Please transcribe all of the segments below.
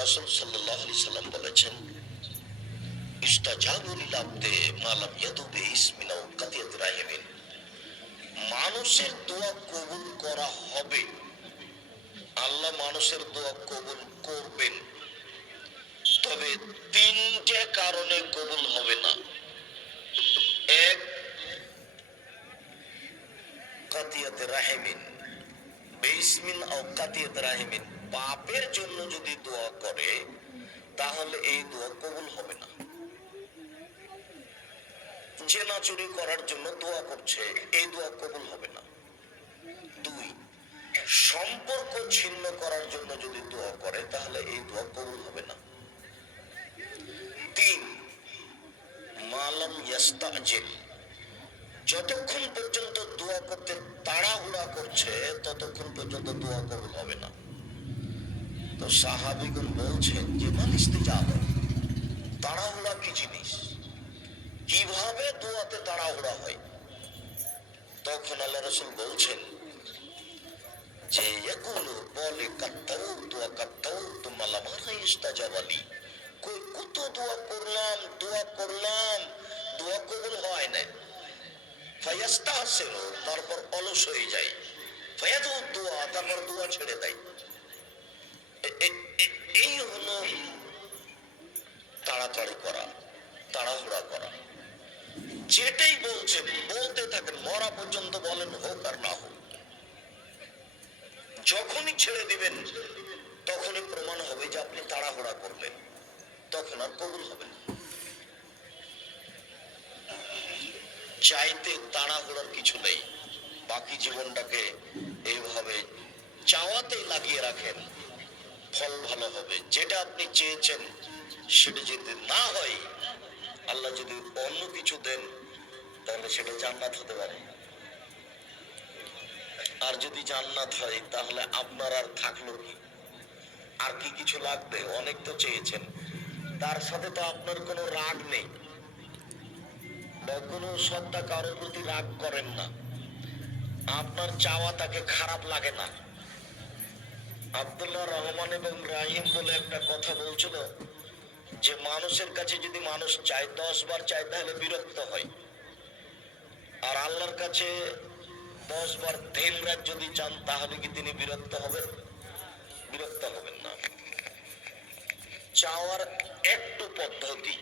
রাসূল সাল্লাল্লাহু আলাইহি সাল্লাম বলেছেন ইস্তাজাবু লিল আবদে মা লাম ইয়াদুবি ইসমিন আও কাতিয়াত রাহিমিন। মানুষের দোয়া কবুল করা হবে। আল্লাহ মানুষের দোয়া কবুল করবেন। তবে তিনটে কারণে কবুল হবে না। এক কাতিয়াত রাহিমিন। বেসমিন আও কাতিয়াত রাহিমিন। পাপের জন্য যদি দোয়া করে, তাহলে এই দোয়া কবুল হবে না। জেনা চুরি করার জন্য দোয়া করছে, এই দোয়া কবুল হবে না। দুই, সম্পর্ক ছিন্ন করার জন্য যদি দোয়া করে, তাহলে এই দোয়া কবুল হবে না। তিন, মালাম ইয়াস্তাজিল। যতক্ষণ পর্যন্ত দোয়া করতে তাড়াহুড়া করছে, ততক্ষণ পর্যন্ত দোয়া কবুল হবে না। তো সাহাবিগুন বলছেন যে মালিস্তে যাবে তাড়াহুড়া কি জিনিস? কীভাবে দোয়াতে তাড়াহুড়া হয়? তখন আল্লাহ রসুল বলছেন, যে এগুলো বলে কাত্তাও দোয়া কাত্তাও তোমার আমার ইস্তাজাবালি কই কত দোয়া করলাম দোয়া করলাম, দোয়া কবুল হয় না ফায়াস্তা হাসেন তারপর অলস হয়ে যায়। ফায়াদু দোয়া, তারপর দোয়া ছেড়ে দেয়। তাড়াতাড়ি করা, তাড়াহুড়া করা। যেটাই বলছেন বলতে থাকেন, মরা পর্যন্ত বলেন হোক আর না হোক। যখনই ছেড়ে দিবেন, তখনই প্রমাণ হবে যে আপনি তাড়াহুড়া করলেন তখন আর কবুল হবে না। চাইতে তাড়াহুড়ার কিছু নেই। বাকি জীবনটাকে এইভাবে চাওয়াতেই লাগিয়ে রাখেন। ফল ভালো হবে। যেটা আপনি চেয়েছেন সেটা যদি না হয়, আল্লাহ যদি অন্য কিছু দেন, তাহলে সেটা জান্নাত হতে পারে। আর যদি জান্নাত হয়, তাহলে আপনার আর থাকল কি? আর কি কিছু লাগবে? অনেক তো চেয়েছেন। তার সাথে তো আপনার কোনো রাগ নেই। বা কোনো সত্তা কারোর প্রতি রাগ করেন না। আপনার চাওয়া তাকে খারাপ লাগে না। আব্দুল্লাহ রহমান এবং রাহিম বলে একটা কথা বলছিল যে মানুষের কাছে যদি মানুষ চায়, দশ বার চায়, তাহলে বিরক্ত হয়। আর আল্লাহর কাছে দশ বার দিন রাত যদি চান, তাহলে কি তিনি বিরক্ত হবেন? বিরক্ত হবেন না। চাওয়ার একটু পদ্ধতি।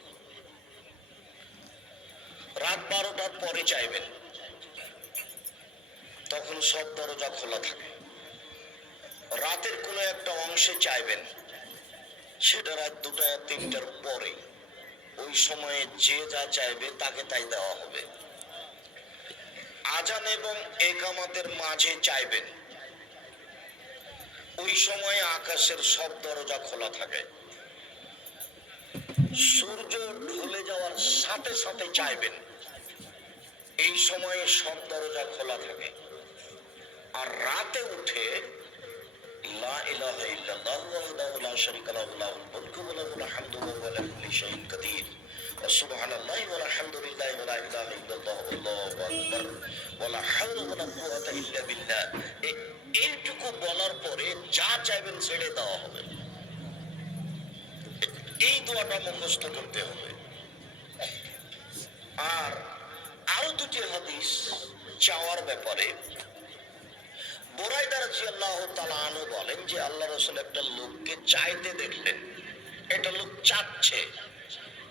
রাত বারোটার পরে চাইবেন। তখন সব দরজা খোলা থাকে। রাতের কোনো একটা অংশে চাইবেন। সেটা রাত দুটা, তিনটার পরে। ওই সময়ে যে যা চাইবে তাকে তাই দেওয়া হবে। আজান এবং একামাতের মাঝে চাইবেন। ওই সময় আকাশের সব দরজা খোলা থাকে। সূর্য ঢলে যাওয়ার সাথে সাথে চাইবেন। এই সময়ে সব দরজা খোলা থাকে। আর রাতে উঠে লা ইলাহা ইল্লাল্লাহু লাহুল হামদু ওয়া হুয়া আলা কুল্লি শাইইন কাদির। ওয়া সুবহানাল্লাহি ওয়া আলহামদুলিল্লাহি ওয়া লা ইলাহা ইল্লাল্লাহু, আল্লাহু আকবার। ওয়া লা হাওলা ওয়া লা কুওয়াতা ইল্লা বিল্লাহ। এ- এইটুকু বলার পরে যা চাইবেন ছেড়ে দেওয়া হবে। এই দোয়াটা মুখস্থ করতে হবে। আর আরও দুটি হাদিস চাওয়ার ব্যাপারে বোরাইদা রাজি আল্লাহ আনহু বলেন যে আল্লাহ রসুল একটা লোককে চাইতে দেখলেন। এটা লোক চাচ্ছে।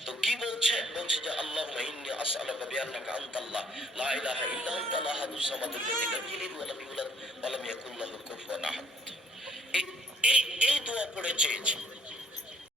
তো কি বলছে? বলছে যে আল্লাহ মাইন্নি আসআলুকা বিআন্নাকা আনতাল্লাহ। লা ইলাহা ইল্লা আনতা, লা হাদুস সামাদুল লাযী লাম ইয়ালিদ ওয়া লাম ইউলাদ ওয়া লাম লাহু কুফুয়ান আহাদ। এই এই দোয়া পড়ে চেয়েছে।